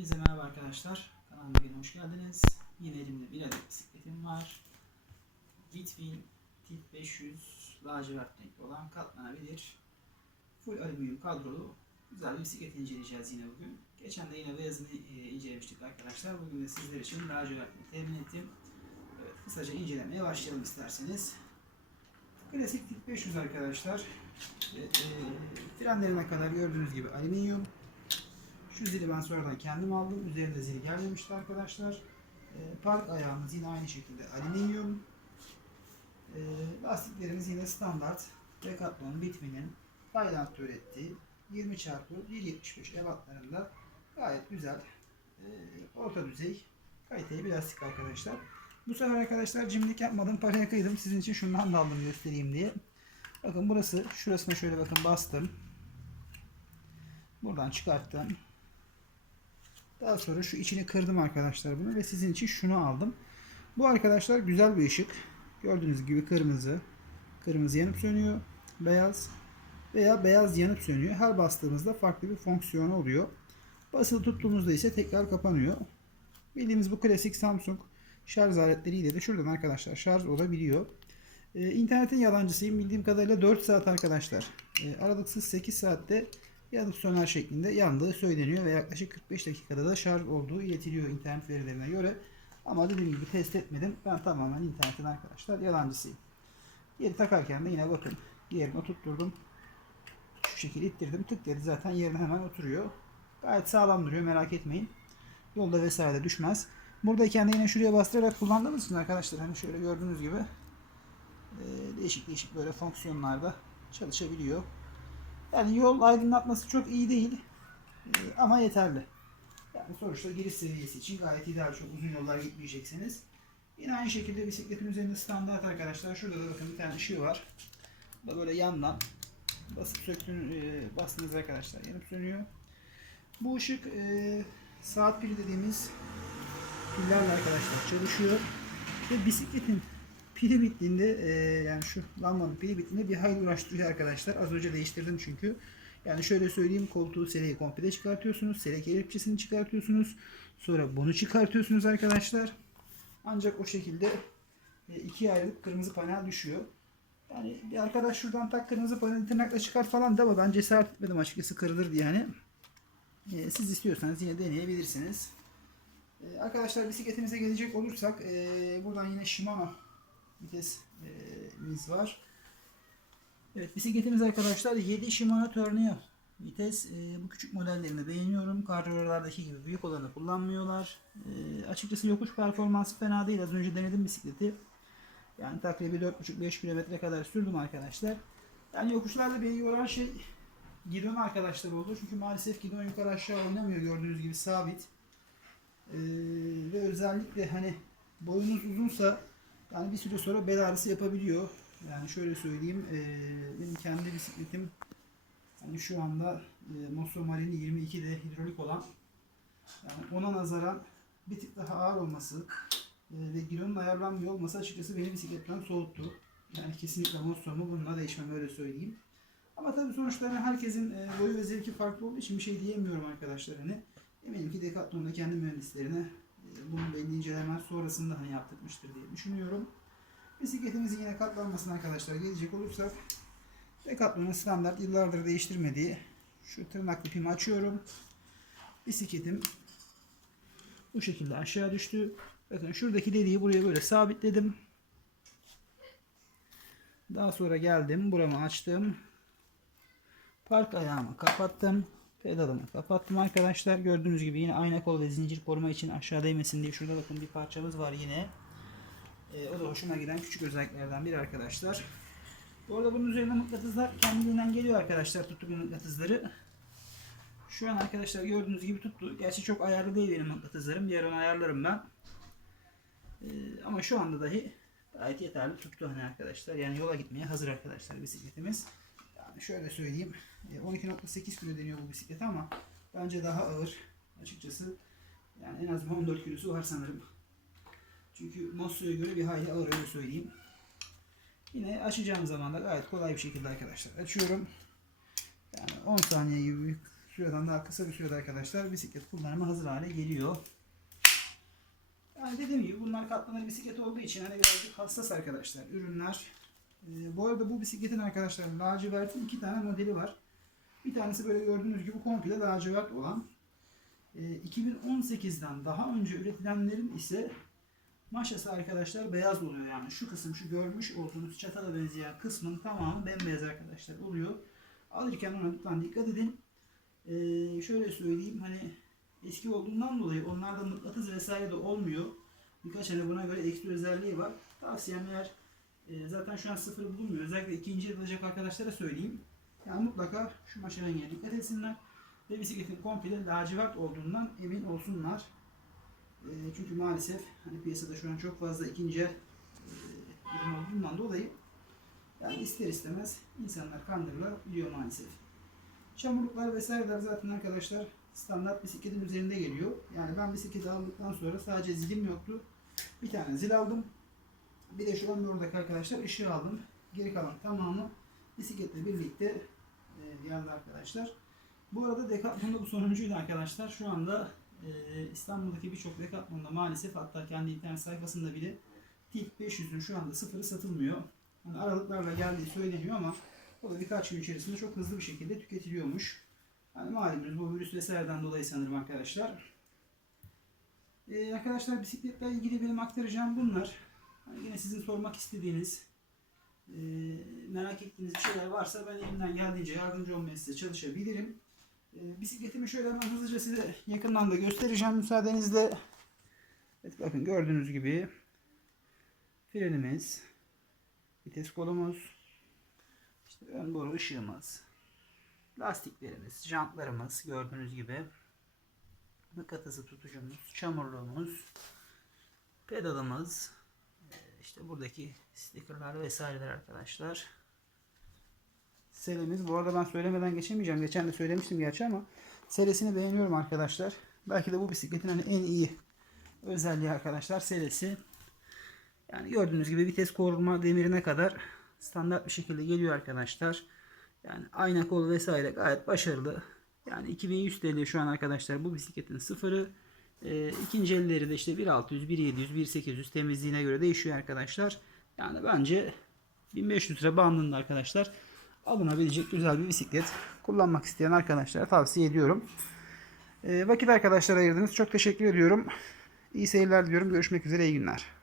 Hepinize merhaba arkadaşlar. Kanalıma yine hoş geldiniz. Yine elimde bir adet bisikletim var. Bitwin Tip 500 lacivert renkli olan katlanabilir. Full alüminyum kadrolu güzel bir bisiklet inceleyeceğiz yine bugün. Geçen de yine beyazını e, incelemiştik arkadaşlar. Bugün de sizler için lacivertini temin ettim. Evet, kısaca incelemeye başlayalım isterseniz. Klasik Tip 500 arkadaşlar. E, e, frenlerine kadar gördüğünüz gibi alüminyum. Şu zili ben sonradan kendim aldım. Üzerinde zil gelmemişti arkadaşlar. Ee, park ayağımız yine aynı şekilde alüminyum. Ee, lastiklerimiz yine standart. Decathlon Bitmi'nin Tayland'da ürettiği 20 x 1.75 ebatlarında gayet güzel ee, orta düzey kaliteli bir lastik arkadaşlar. Bu sefer arkadaşlar cimrilik yapmadım. Paraya kıydım. Sizin için şundan da aldım göstereyim diye. Bakın burası. Şurasına şöyle bakın bastım. Buradan çıkarttım. Daha sonra şu içini kırdım arkadaşlar bunu ve sizin için şunu aldım. Bu arkadaşlar güzel bir ışık. Gördüğünüz gibi kırmızı. Kırmızı yanıp sönüyor. Beyaz veya beyaz yanıp sönüyor. Her bastığımızda farklı bir fonksiyonu oluyor. Basılı tuttuğumuzda ise tekrar kapanıyor. Bildiğimiz bu klasik Samsung şarj aletleriyle de şuradan arkadaşlar şarj olabiliyor. Ee, internetin yalancısıyım. Bildiğim kadarıyla 4 saat arkadaşlar. Ee, aralıksız 8 saatte yanıp söner şeklinde yandığı söyleniyor ve yaklaşık 45 dakikada da şarj olduğu iletiliyor internet verilerine göre. Ama dediğim gibi test etmedim. Ben tamamen internetin arkadaşlar yalancısıyım. Yeri takarken de yine bakın yerine oturtturdum. Şu şekilde ittirdim. Tık dedi zaten yerine hemen oturuyor. Gayet sağlam duruyor merak etmeyin. Yolda vesaire düşmez. Buradayken de yine şuraya bastırarak kullandığımız için arkadaşlar hani şöyle gördüğünüz gibi değişik değişik böyle fonksiyonlarda çalışabiliyor. Yani yol aydınlatması çok iyi değil e, ama yeterli. Yani sonuçta giriş seviyesi için gayet ideal. Çok uzun yollar gitmeyeceksiniz. Yine aynı şekilde bisikletin üzerinde standart arkadaşlar. Şurada da bakın bir tane ışığı var. Da böyle yandan basıp söktüğün, e, bastığınız arkadaşlar yanıp sönüyor. Bu ışık e, saat pili dediğimiz pillerle arkadaşlar çalışıyor. Ve bisikletin pili bittiğinde e, yani şu lambanın pili bittiğinde bir hayli uğraştırıyor arkadaşlar. Az önce değiştirdim çünkü. Yani şöyle söyleyeyim koltuğu seleyi komple çıkartıyorsunuz. Sele kelepçesini çıkartıyorsunuz. Sonra bunu çıkartıyorsunuz arkadaşlar. Ancak o şekilde e, ikiye ayrılıp kırmızı panel düşüyor. Yani bir arkadaş şuradan tak kırmızı paneli tırnakla çıkar falan da ama ben cesaret etmedim açıkçası kırılır diye hani. E, siz istiyorsanız yine deneyebilirsiniz. Arkadaşlar bisikletimize gelecek olursak e, buradan yine Shimano vitesimiz var. Evet bisikletimiz arkadaşlar 7 Shimano Tourneo vites. E, bu küçük modellerini beğeniyorum. Kardiyolardaki gibi büyük olanı kullanmıyorlar. E, açıkçası yokuş performansı fena değil. Az önce denedim bisikleti. Yani takribi 4,5-5 kilometre kadar sürdüm arkadaşlar. Yani yokuşlarda beni yoran şey gidon arkadaşlar oldu. Çünkü maalesef gidon yukarı aşağı oynamıyor gördüğünüz gibi sabit. Ee, ve özellikle hani boyunuz uzunsa yani bir süre sonra bel ağrısı yapabiliyor. Yani şöyle söyleyeyim benim kendi bisikletim hani şu anda e, Mosso Marini 22'de hidrolik olan yani ona nazaran bir tık daha ağır olması ve gidonun ayarlanmıyor olması açıkçası beni bisikletten soğuttu. Yani kesinlikle Mosso'mu bununla değişmem öyle söyleyeyim. Ama tabii sonuçta hani herkesin boyu ve zevki farklı olduğu için bir şey diyemiyorum arkadaşlar hani. Eminim ki Decathlon'da kendi mühendislerine bunun belli incelemen sonrasında hani yaptırmıştır diye düşünüyorum. Bisikletimizin yine katlanmasına arkadaşlar gelecek olursak Decathlon'un standart yıllardır değiştirmediği şu tırnak ipimi açıyorum. Bisikletim bu şekilde aşağı düştü. Bakın şuradaki deliği buraya böyle sabitledim. Daha sonra geldim. Buramı açtım. Park ayağımı kapattım. Pedalımı kapattım arkadaşlar. Gördüğünüz gibi yine ayna kol ve zincir koruma için aşağı değmesin diye şurada bakın bir parçamız var yine. Ee, o da hoşuma giden küçük özelliklerden biri arkadaşlar. Bu arada bunun üzerine mıknatıslar kendiliğinden geliyor arkadaşlar tuttuğum mıknatısları. Şu an arkadaşlar gördüğünüz gibi tuttu. Gerçi çok ayarlı değil benim mıknatıslarım. Onu ayarlarım ben. Ee, ama şu anda dahi gayet yeterli tuttu hani arkadaşlar. Yani yola gitmeye hazır arkadaşlar bisikletimiz. Şöyle söyleyeyim. e, 12.8 kilo deniyor bu bisiklete ama bence daha ağır açıkçası. Yani en az 14 kilosu var sanırım. Çünkü Mosso'ya göre bir hayli ağır öyle söyleyeyim. Yine açacağım zaman da gayet kolay bir şekilde arkadaşlar açıyorum. Yani 10 saniye gibi bir süreden daha kısa bir sürede arkadaşlar bisiklet kullanıma hazır hale geliyor. Yani dediğim gibi bunlar katlanır bisiklet olduğu için hani birazcık hassas arkadaşlar ürünler. Ee, bu arada bu bisikletin arkadaşlar lacivertin iki tane modeli var. Bir tanesi böyle gördüğünüz gibi komple lacivert olan. Ee, 2018'den daha önce üretilenlerin ise maşası arkadaşlar beyaz oluyor yani şu kısım şu görmüş olduğunuz çatala benzeyen kısmın tamamı bembeyaz arkadaşlar oluyor. Alırken ona lütfen dikkat edin. Ee, şöyle söyleyeyim hani eski olduğundan dolayı onlarda mıknatıs vesaire de olmuyor. Birkaç hani buna göre ekstra özelliği var. Tavsiyem eğer e, zaten şu an sıfır bulunmuyor. Özellikle ikinci el alacak arkadaşlara söyleyeyim. Yani mutlaka şu maşa rengine dikkat etsinler. Ve bisikletin komple lacivert olduğundan emin olsunlar. E, çünkü maalesef hani piyasada şu an çok fazla ikinci el e, ürün olduğundan dolayı yani ister istemez insanlar kandırılabiliyor maalesef. Çamurluklar vesaireler zaten arkadaşlar standart bisikletin üzerinde geliyor. Yani ben bisikleti aldıktan sonra sadece zilim yoktu. Bir tane zil aldım. Bir de şu an buradaki arkadaşlar ışığı aldım. Geri kalan tamamı bisikletle birlikte geldi arkadaşlar. Bu arada Decathlon'da bu sonuncuydu arkadaşlar. Şu anda e, İstanbul'daki birçok Decathlon'da maalesef hatta kendi internet sayfasında bile Tilt 500'ün şu anda sıfırı satılmıyor. Yani aralıklarla geldiği söyleniyor ama o da birkaç gün içerisinde çok hızlı bir şekilde tüketiliyormuş. Hani malumunuz bu virüs vesaireden dolayı sanırım arkadaşlar. Ee, arkadaşlar bisikletle ilgili benim aktaracağım bunlar. Hani yine sizin sormak istediğiniz, e, merak ettiğiniz bir şeyler varsa ben elimden geldiğince yardımcı olmaya size çalışabilirim. E, bisikletimi şöyle hemen hızlıca size yakından da göstereceğim müsaadenizle. Evet bakın gördüğünüz gibi frenimiz, vites kolumuz, işte ön boru ışığımız, lastiklerimiz, jantlarımız gördüğünüz gibi mıknatısı tutucumuz, çamurluğumuz, pedalımız, işte buradaki stickerlar vesaireler arkadaşlar. Selemiz. Bu arada ben söylemeden geçemeyeceğim. Geçen de söylemiştim gerçi ama selesini beğeniyorum arkadaşlar. Belki de bu bisikletin hani en iyi özelliği arkadaşlar selesi. Yani gördüğünüz gibi vites koruma demirine kadar standart bir şekilde geliyor arkadaşlar. Yani ayna kol vesaire gayet başarılı. Yani 2100 TL şu an arkadaşlar bu bisikletin sıfırı. E, ikinci elleri de işte 1600, 1700, 1800 temizliğine göre değişiyor arkadaşlar. Yani bence 1500 lira bandında arkadaşlar alınabilecek güzel bir bisiklet. Kullanmak isteyen arkadaşlara tavsiye ediyorum. E, vakit arkadaşlar ayırdınız. Çok teşekkür ediyorum. İyi seyirler diliyorum. Görüşmek üzere. iyi günler.